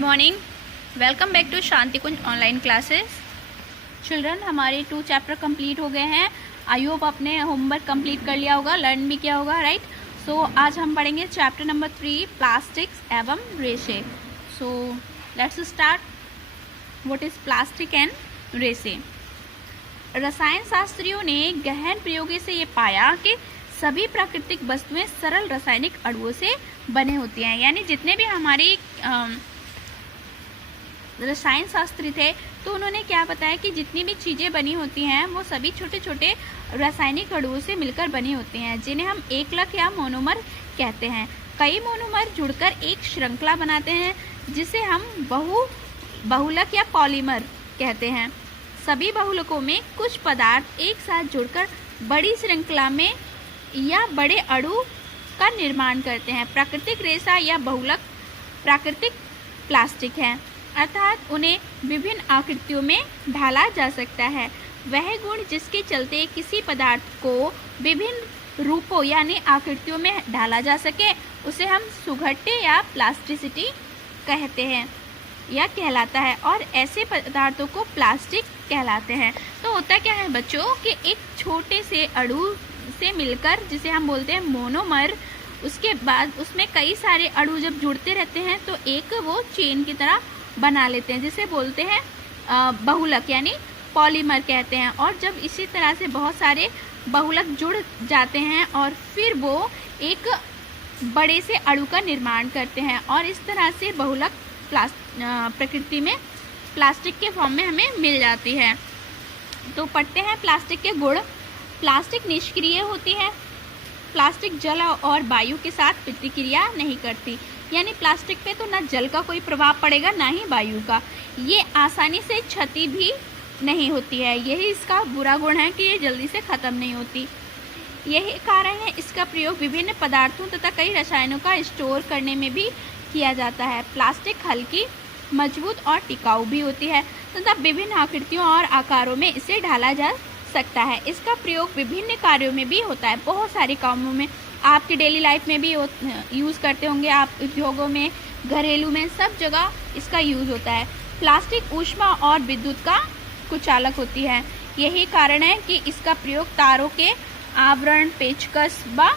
Morning, welcome back to Shanti Kunj online classes. Children, हमारे 2 chapter complete हो गए हैं। आई होप आपने होमवर्क कंप्लीट कर लिया होगा, लर्न भी किया होगा, राइट। सो आज हम पढ़ेंगे चैप्टर नंबर 3, प्लास्टिक्स एवं रेशे। So let's start. What is plastic and रेशे? रसायन शास्त्रियों ने गहन प्रयोगों से ये पाया कि सभी प्राकृतिक वस्तुएं सरल रासायनिक अणुओं से बने होती हैं। यानी जितने भी हमारे रसायन शास्त्री थे, तो उन्होंने क्या बताया कि जितनी भी चीज़ें बनी होती हैं वो सभी छोटे छोटे रासायनिक अणुओं से मिलकर बनी होती हैं, जिन्हें हम एकलक या मोनोमर कहते हैं। कई मोनोमर जुड़कर एक श्रृंखला बनाते हैं, जिसे हम बहुलक या पॉलीमर कहते हैं। सभी बहुलकों में कुछ पदार्थ एक साथ जुड़कर बड़ी श्रृंखला में या बड़े अणु का निर्माण करते हैं। प्राकृतिक रेशा या बहुलक प्राकृतिक प्लास्टिक है, अर्थात उन्हें विभिन्न आकृतियों में ढाला जा सकता है। वह गुण जिसके चलते किसी पदार्थ को विभिन्न रूपों यानी आकृतियों में ढाला जा सके, उसे हम सुघट्य या प्लास्टिसिटी कहते हैं या कहलाता है, और ऐसे पदार्थों को प्लास्टिक कहलाते हैं। तो होता क्या है बच्चों कि एक छोटे से अणु से मिलकर, जिसे हम बोलते हैं मोनोमर, उसके बाद उसमें कई सारे अणु जब जुड़ते रहते हैं तो एक वो चेन की तरह बना लेते हैं, जिसे बोलते हैं बहुलक यानी पॉलीमर कहते हैं। और जब इसी तरह से बहुत सारे बहुलक जुड़ जाते हैं और फिर वो एक बड़े से अणु का निर्माण करते हैं, और इस तरह से बहुलक प्रकृति में प्लास्टिक के फॉर्म में हमें मिल जाती है। तो पढ़ते हैं प्लास्टिक के गुण। प्लास्टिक निष्क्रिय होती है। प्लास्टिक जल और वायु के साथ प्रतिक्रिया नहीं करती, यानी प्लास्टिक पे तो ना जल का कोई प्रभाव पड़ेगा ना ही वायु का। ये आसानी से क्षति भी नहीं होती है। यही इसका बुरा गुण है कि ये जल्दी से ख़त्म नहीं होती। यही कारण है इसका प्रयोग विभिन्न पदार्थों तथा कई रसायनों का स्टोर करने में भी किया जाता है। प्लास्टिक हल्की, मजबूत और टिकाऊ भी होती है तथा विभिन्न आकृतियों और आकारों में इसे ढाला जा सकता है। इसका प्रयोग विभिन्न कार्यों में भी होता है, बहुत सारे कामों में। आपकी डेली लाइफ में भी यूज़ करते होंगे, आप उद्योगों में, घरेलू में, सब जगह इसका यूज़ होता है। प्लास्टिक ऊष्मा और विद्युत का कुचालक होती है। यही कारण है कि इसका प्रयोग तारों के आवरण, पेचकस व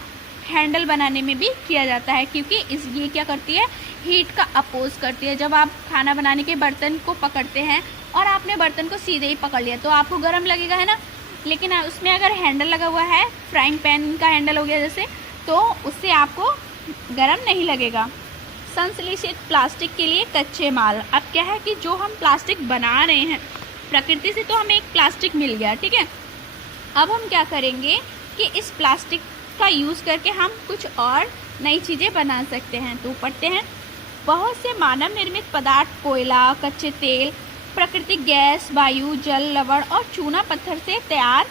हैंडल बनाने में भी किया जाता है, क्योंकि ये क्या करती है, हीट का अपोज करती है। जब आप खाना बनाने के बर्तन को पकड़ते हैं और आपने बर्तन को सीधे ही पकड़ लिया तो आपको गर्म लगेगा, है ना। लेकिन उसमें अगर हैंडल लगा हुआ है, फ्राइंग पैन का हैंडल हो गया जैसे, तो उससे आपको गर्म नहीं लगेगा। संश्लेषित प्लास्टिक के लिए कच्चे माल। अब क्या है कि जो हम प्लास्टिक बना रहे हैं, प्रकृति से तो हमें एक प्लास्टिक मिल गया, ठीक है। अब हम क्या करेंगे कि इस प्लास्टिक का यूज़ करके हम कुछ और नई चीज़ें बना सकते हैं। तो पढ़ते हैं। बहुत से मानव निर्मित पदार्थ कोयला, कच्चे तेल, प्राकृतिक गैस, वायु, जल, लवण और चूना पत्थर से तैयार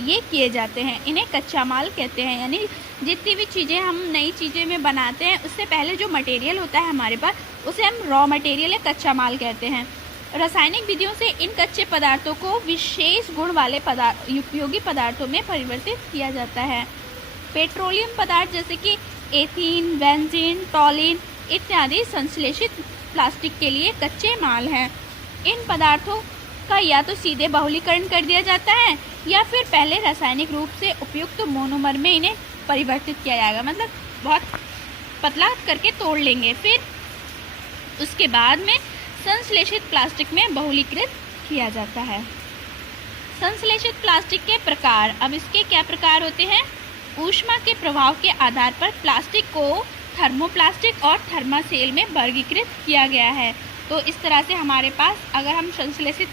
ये किए जाते हैं। इन्हें कच्चा माल कहते हैं। यानी जितनी भी चीज़ें हम नई चीज़ें में बनाते हैं, उससे पहले जो मटेरियल होता है हमारे पास, उसे हम रॉ मटेरियल या कच्चा माल कहते हैं। रासायनिक विधियों से इन कच्चे पदार्थों को विशेष गुण वाले उपयोगी पदार्थों में परिवर्तित किया जाता है। पेट्रोलियम पदार्थ जैसे कि एथीन, बेंजीन, टॉलिन इत्यादि संश्लेषित प्लास्टिक के लिए कच्चे माल हैं। इन पदार्थों का या तो सीधे बहुलीकरण कर दिया जाता है या फिर पहले रासायनिक रूप से उपयुक्त मोनोमर में इन्हें परिवर्तित किया जाएगा, मतलब बहुत पतला करके तोड़ लेंगे, फिर उसके बाद में संश्लेषित प्लास्टिक में बहुलीकृत किया जाता है। संश्लेषित प्लास्टिक के प्रकार। अब इसके क्या प्रकार होते हैं? ऊष्मा के प्रभाव के आधार पर प्लास्टिक को थर्मोप्लास्टिक और थर्मासेल में वर्गीकृत किया गया है। तो इस तरह से हमारे पास अगर हम संश्लेषित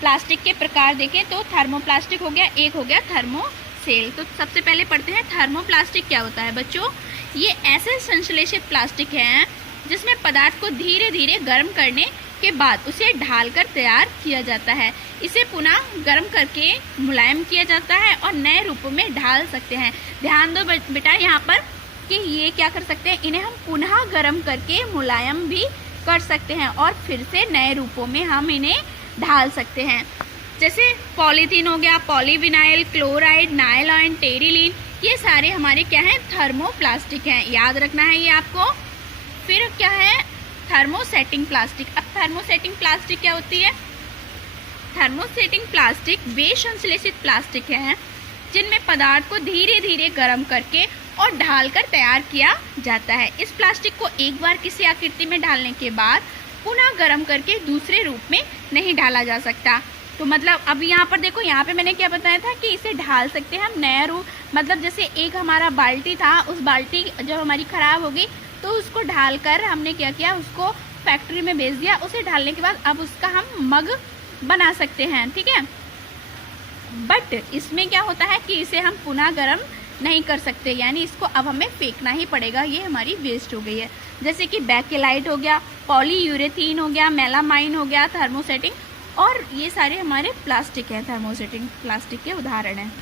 प्लास्टिक के प्रकार देखें तो थर्मोप्लास्टिक हो गया, एक हो गया थर्मोसेल। तो सबसे पहले पढ़ते हैं थर्मोप्लास्टिक क्या होता है बच्चों। ये ऐसे संश्लेषित प्लास्टिक हैं जिसमें पदार्थ को धीरे धीरे गर्म करने के बाद उसे ढालकर तैयार किया जाता है। इसे पुनः गर्म करके मुलायम किया जाता है और नए रूपों में ढाल सकते हैं। ध्यान दो बेटा यहाँ पर कि ये क्या कर सकते हैं, इन्हें हम पुनः गर्म करके मुलायम भी कर सकते हैं और फिर से नए रूपों में हम इन्हें ढाल सकते हैं। जैसे पॉलीथीन हो गया, पॉलीविनाइल क्लोराइड, नायलॉन, टेरिलीन, ये सारे हमारे क्या हैं, थर्मोप्लास्टिक हैं। याद रखना है ये आपको। फिर क्या है, थर्मोसेटिंग प्लास्टिक। अब थर्मोसेटिंग प्लास्टिक क्या होती है? थर्मोसेटिंग प्लास्टिक वे संश्लेषित प्लास्टिक हैं जिनमें पदार्थ को धीरे धीरे गर्म करके और ढालकर तैयार किया जाता है। इस प्लास्टिक को एक बार किसी आकृति में ढालने के बाद पुनः गर्म करके दूसरे रूप में नहीं ढाला जा सकता। तो मतलब अब यहाँ पर देखो, यहाँ पे मैंने क्या बताया था कि इसे ढाल सकते हैं हम नया रूप। मतलब जैसे एक हमारा बाल्टी था, उस बाल्टी जब हमारी ख़राब हो गई तो उसको ढालकर हमने क्या किया, उसको फैक्ट्री में भेज दिया। उसे ढालने के बाद अब उसका हम मग बना सकते हैं, ठीक है। बट इसमें क्या होता है कि इसे हम पुनः गर्म नहीं कर सकते, यानी इसको अब हमें फेंकना ही पड़ेगा, ये हमारी वेस्ट हो गई है। जैसे कि बेकेलाइट हो गया, पॉलीयूरेथीन हो गया, मेलामाइन हो गया, थर्मोसेटिंग, और ये सारे हमारे प्लास्टिक हैं, थर्मोसेटिंग प्लास्टिक के उदाहरण हैं।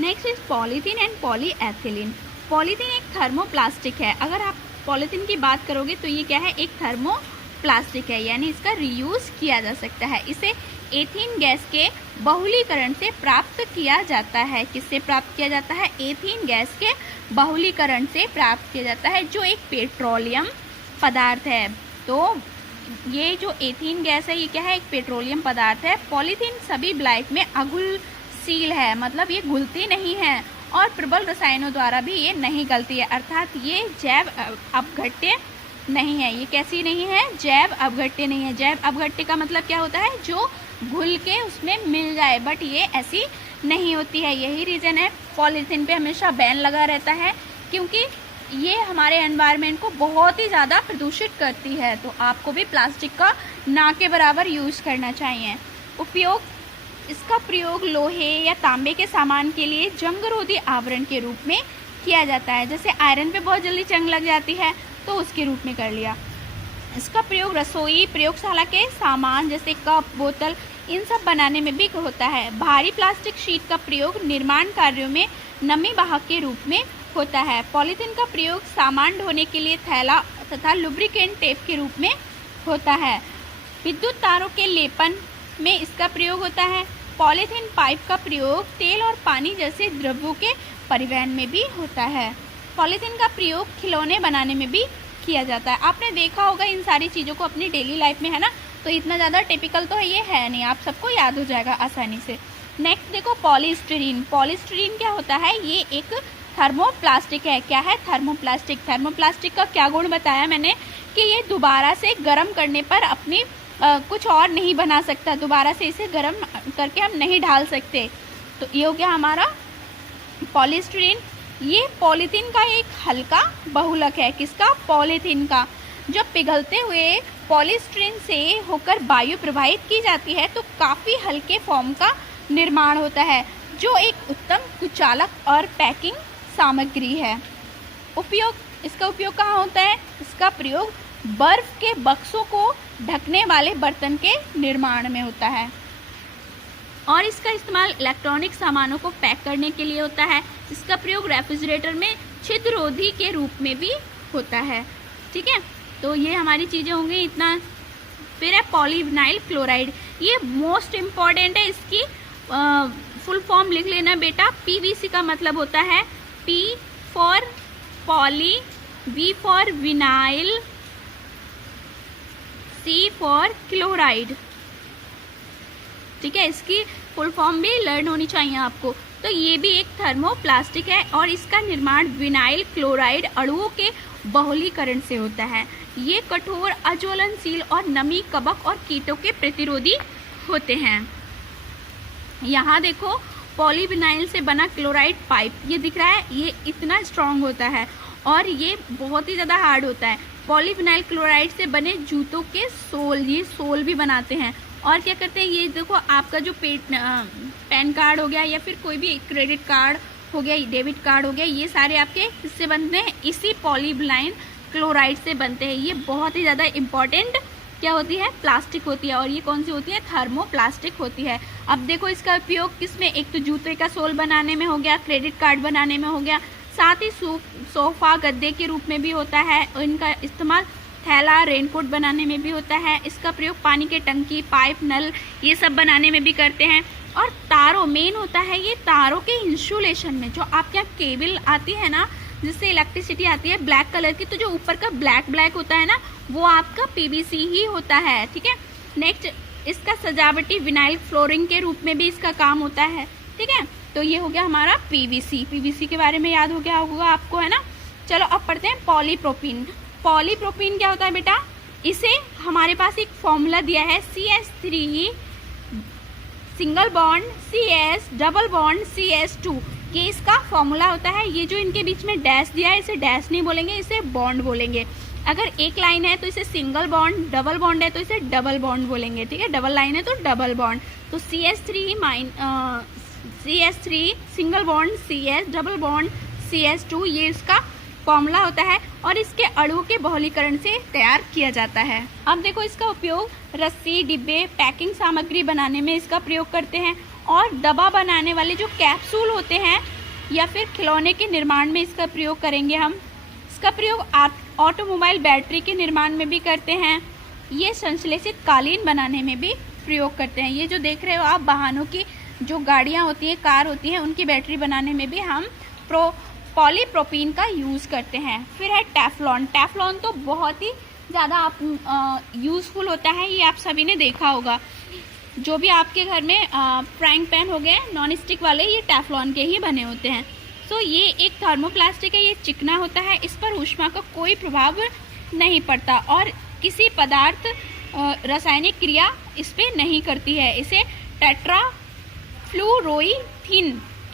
Next is polythene and polyethylene. Polythene एक थर्मोप्लास्टिक है। अगर आप पॉलीथीन की बात करोगे तो ये क्या है, एक थर्मोप्लास्टिक है, यानी इसका रीयूज किया जा सकता है। इसे एथीन गैस के बहुलीकरण से प्राप्त किया जाता है। किससे प्राप्त किया जाता है? एथीन गैस के बहुलीकरण से प्राप्त किया जाता है, जो एक पेट्रोलियम पदार्थ है। तो ये जो एथीन गैस है, ये क्या है, एक पेट्रोलियम पदार्थ है। पॉलीथीन सभी ब्लाइट में अघुलनशील है, मतलब ये घुलती नहीं है, और प्रबल रसायनों द्वारा भी ये नहीं गलती है, अर्थात ये जैव अपघट्य नहीं है। ये कैसी नहीं है? जैव अपघट्य नहीं है। जैव अपघट्य का मतलब क्या होता है? जो घुल के उसमें मिल जाए, बट ये ऐसी नहीं होती है। यही रीज़न है पॉलीथीन पे हमेशा बैन लगा रहता है, क्योंकि ये हमारे एनवायरनमेंट को बहुत ही ज़्यादा प्रदूषित करती है। तो आपको भी प्लास्टिक का ना के बराबर यूज़ करना चाहिए। उपयोग, इसका प्रयोग लोहे या तांबे के सामान के लिए जंगरोधी आवरण के रूप में किया जाता है। जैसे आयरन पे बहुत जल्दी जंग लग जाती है तो उसके रूप में कर लिया। इसका प्रयोग रसोई प्रयोगशाला के सामान जैसे कप, बोतल, इन सब बनाने में भी होता है। भारी प्लास्टिक शीट का प्रयोग निर्माण कार्यों में नमी वाहक के रूप में होता है। पॉलीथीन का प्रयोग सामान ढोने के लिए थैला तथा लुब्रिकेंट टेप के रूप में होता है। विद्युत तारों के लेपन में इसका प्रयोग होता है। पॉलीथीन पाइप का प्रयोग तेल और पानी जैसे द्रव्यों के परिवहन में भी होता है। पॉलीथीन का प्रयोग खिलौने बनाने में भी किया जाता है। आपने देखा होगा इन सारी चीज़ों को अपनी डेली लाइफ में, है ना, तो इतना ज़्यादा टिपिकल तो ये है नहीं, आप सबको याद हो जाएगा आसानी से। नेक्स्ट देखो पॉलीस्टीरीन। पॉलीस्टीरीन क्या होता है? ये एक थर्मोप्लास्टिक है। क्या है? थर्मोप्लास्टिक। थर्मोप्लास्टिक का क्या गुण बताया मैंने कि ये दोबारा से गर्म करने पर अपनी कुछ और नहीं बना सकता, दोबारा से इसे गर्म करके हम नहीं ढाल सकते। तो ये हो गया हमारा पॉलीस्टीरीन। ये पॉलीथीन का एक हल्का बहुलक है। किसका? पॉलीथीन का। जब पिघलते हुए पॉलीस्टीरीन से होकर वायु प्रवाहित की जाती है तो काफ़ी हल्के फॉर्म का निर्माण होता है, जो एक उत्तम कुचालक और पैकिंग सामग्री है। उपयोग, इसका उपयोग कहाँ होता है? इसका प्रयोग बर्फ के बक्सों को ढकने वाले बर्तन के निर्माण में होता है, और इसका इस्तेमाल इलेक्ट्रॉनिक सामानों को पैक करने के लिए होता है। इसका प्रयोग रेफ्रिजरेटर में छिद्ररोधी के रूप में भी होता है। ठीक है, तो ये हमारी चीज़ें होंगी इतना। फिर है पॉलीविनाइल क्लोराइड। ये मोस्ट इम्पॉर्टेंट है, इसकी फुल फॉर्म लिख लेना बेटा। पीवीसी का मतलब होता है P for poly, V for vinyl, C for chloride. ठीक है, इसकी फुल फॉर्म भी लर्न होनी चाहिए आपको। तो ये भी एक थर्मोप्लास्टिक है और इसका निर्माण विनाइल क्लोराइड अणुओं के बहुलीकरण से होता है। ये कठोर, अज्वलनशील और नमी, कवक और कीटों के प्रतिरोधी होते हैं। यहाँ देखो पॉलीविनाइल से बना क्लोराइड पाइप, ये दिख रहा है, ये इतना स्ट्रांग होता है और ये बहुत ही ज़्यादा हार्ड होता है। पॉलीविनाइल क्लोराइड से बने जूतों के सोल, ये सोल भी बनाते हैं। और क्या करते हैं, ये देखो आपका जो पैन कार्ड हो गया या फिर कोई भी क्रेडिट कार्ड हो गया, डेबिट कार्ड हो गया, ये सारे आपके किससे बनते हैं? इसी पॉलीविनाइल क्लोराइड से बनते हैं। ये बहुत ही ज़्यादा इम्पॉर्टेंट क्या होती है? प्लास्टिक होती है। और ये कौन सी होती है? थर्मोप्लास्टिक होती है। अब देखो इसका उपयोग किसमें? एक तो जूते का सोल बनाने में हो गया, क्रेडिट कार्ड बनाने में हो गया, साथ ही सोफा, गद्दे के रूप में भी होता है। और इनका इस्तेमाल थैला, रेनकोट बनाने में भी होता है। इसका प्रयोग पानी के टंकी, पाइप, नल, ये सब बनाने में भी करते हैं। और तारों, मेन होता है ये तारों के इंसुलेशन में। जो आपके यहाँ केबल आती है ना, जिससे इलेक्ट्रिसिटी आती है ब्लैक कलर की, तो जो ऊपर का ब्लैक ब्लैक होता है ना वो आपका पीवीसी ही होता है, ठीक है। नेक्स्ट, इसका सजावटी विनाइल फ्लोरिंग के रूप में भी इसका काम होता है, ठीक है। तो ये हो गया हमारा पीवीसी। पीवीसी के बारे में याद हो गया होगा आपको, है ना। चलो अब पढ़ते हैं पॉलीप्रोपीन। पॉलीप्रोपीन क्या होता है बेटा, इसे हमारे पास एक फॉर्मूला दिया है CH3 single bond CS double bond CS2, ये इसका फॉर्मूला होता है। ये जो इनके बीच में डैश दिया है इसे डैश नहीं बोलेंगे, इसे बॉन्ड बोलेंगे। अगर एक लाइन है तो इसे सिंगल बॉन्ड, डबल बॉन्ड है तो इसे डबल बॉन्ड बोलेंगे, ठीक है। डबल लाइन है तो डबल बॉन्ड। तो CH3 single bond CS double bond CS2, ये इसका फॉर्मूला होता है और इसके अणु के बहुलीकरण से तैयार किया जाता है। अब देखो, इसका उपयोग रस्सी, डिब्बे, पैकिंग सामग्री बनाने में इसका प्रयोग करते हैं और दवा बनाने वाले जो कैप्सूल होते हैं या फिर खिलौने के निर्माण में इसका प्रयोग करेंगे हम। इसका प्रयोग ऑटोमोबाइल बैटरी के निर्माण में भी करते हैं। ये संश्लेषित कालीन बनाने में भी प्रयोग करते हैं। ये जो देख रहे हो आप, वाहनों की जो गाड़ियाँ होती हैं, कार होती हैं, उनकी बैटरी बनाने में भी हम पॉलीप्रोपीन का यूज़ करते हैं। फिर है टेफ्लॉन। टेफ्लॉन तो बहुत ही ज़्यादा आप यूज़फुल होता है, ये आप सभी ने देखा होगा। जो भी आपके घर में फ्राइंग पैन हो गए नॉन स्टिक वाले, ये टेफ्लॉन के ही बने होते हैं। तो ये एक थर्मोप्लास्टिक है, ये चिकना होता है, इस पर ऊष्मा का कोई प्रभाव नहीं पड़ता और किसी पदार्थ रासायनिक क्रिया इस पर नहीं करती है। इसे टेट्राफ्लुरोइथीन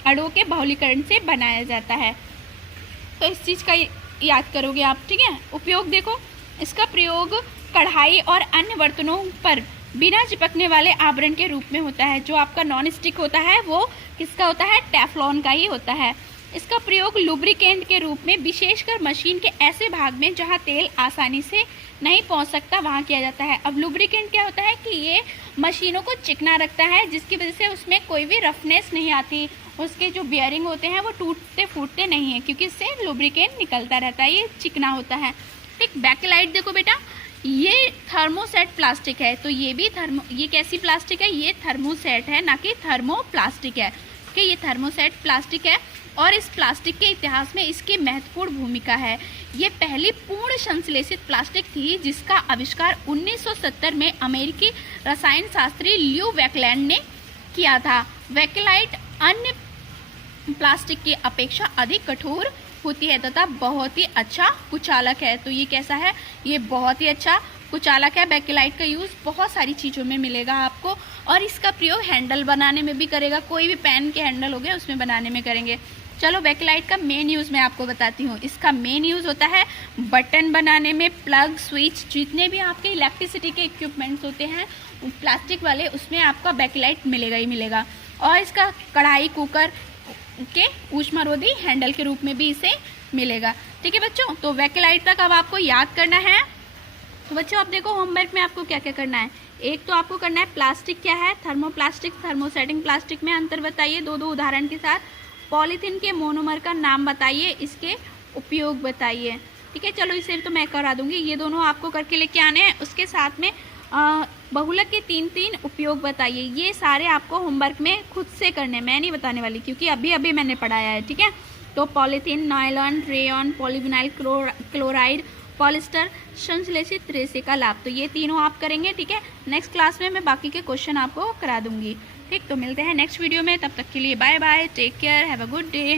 अणुओं के बहुलीकरण से बनाया जाता है। तो इस चीज़ का याद करोगे आप, ठीक है। उपयोग देखो, इसका प्रयोग कढ़ाई और अन्य बर्तनों पर बिना चिपकने वाले आवरण के रूप में होता है। जो आपका नॉन स्टिक होता है वो किसका होता है, टेफ्लॉन का ही होता है। इसका प्रयोग लुब्रिकेंट के रूप में विशेषकर मशीन के ऐसे भाग में जहां तेल आसानी से नहीं पहुंच सकता वहां किया जाता है। अब लुब्रिकेंट क्या होता है कि ये मशीनों को चिकना रखता है, जिसकी वजह से उसमें कोई भी रफनेस नहीं आती, उसके जो बियरिंग होते हैं वो टूटते फूटते नहीं है, क्योंकि इससे लुब्रिकेंट निकलता रहता है, ये चिकना होता है। ठीक, बैकेलाइट देखो बेटा, ये थर्मोसेट प्लास्टिक है। तो ये भी ये कैसी प्लास्टिक है, ये थर्मोसेट है, ना कि थर्मोप्लास्टिक है, कि ये थर्मोसेट प्लास्टिक है। और इस प्लास्टिक के इतिहास में इसकी महत्वपूर्ण भूमिका है। ये पहली पूर्ण संश्लेषित प्लास्टिक थी जिसका आविष्कार 1970 में अमेरिकी रसायन शास्त्री ल्यू वैकलैंड ने किया था। वैकेलाइट अन्य प्लास्टिक की अपेक्षा अधिक कठोर होती है तथा बहुत ही अच्छा कुचालक है। तो ये कैसा है, ये बहुत ही अच्छा कुचालक है। बैकेलाइट का यूज़ बहुत सारी चीज़ों में मिलेगा आपको, और इसका प्रयोग हैंडल बनाने में भी करेगा। कोई भी पेन के हैंडल हो गए उसमें बनाने में करेंगे। चलो बैकेलाइट का मेन यूज़ मैं आपको बताती हूँ। इसका मेन यूज़ होता है बटन बनाने में, प्लग, स्विच, जितने भी आपके इलेक्ट्रिसिटी के इक्विपमेंट्स होते हैं प्लास्टिक वाले, उसमें आपका बैकेलाइट मिलेगा ही मिलेगा। और इसका कढ़ाई, कुकर के ऊष्मारोधी हैंडल के रूप में भी इसे मिलेगा। ठीक है बच्चों, तो बैकेलाइट तक अब आपको याद करना है। तो बच्चों आप देखो, होमवर्क में आपको क्या क्या करना है। एक तो आपको करना है प्लास्टिक क्या है, थर्मोप्लास्टिक, थर्मोसेटिंग प्लास्टिक में अंतर बताइए दो दो उदाहरण के साथ। पॉलीथीन के मोनोमर का नाम बताइए, इसके उपयोग बताइए। ठीक है, चलो इसे तो मैं करा दूंगी, ये दोनों आपको करके लेके आने हैं। उसके साथ में बहुलक के 3 उपयोग बताइए। ये सारे आपको होमवर्क में खुद से करने, मैं नहीं बताने वाली, क्योंकि अभी अभी मैंने पढ़ाया है। ठीक है, तो polythene, nylon, rayon, polyvinyl chloride, polyester, संश्लेषित रेशे का लाभ, तो ये तीनों आप करेंगे। ठीक है, नेक्स्ट क्लास में मैं बाकी के क्वेश्चन आपको करा दूंगी। ठीक, तो मिलते हैं नेक्स्ट वीडियो में, तब तक के लिए bye bye, take care, have a good day.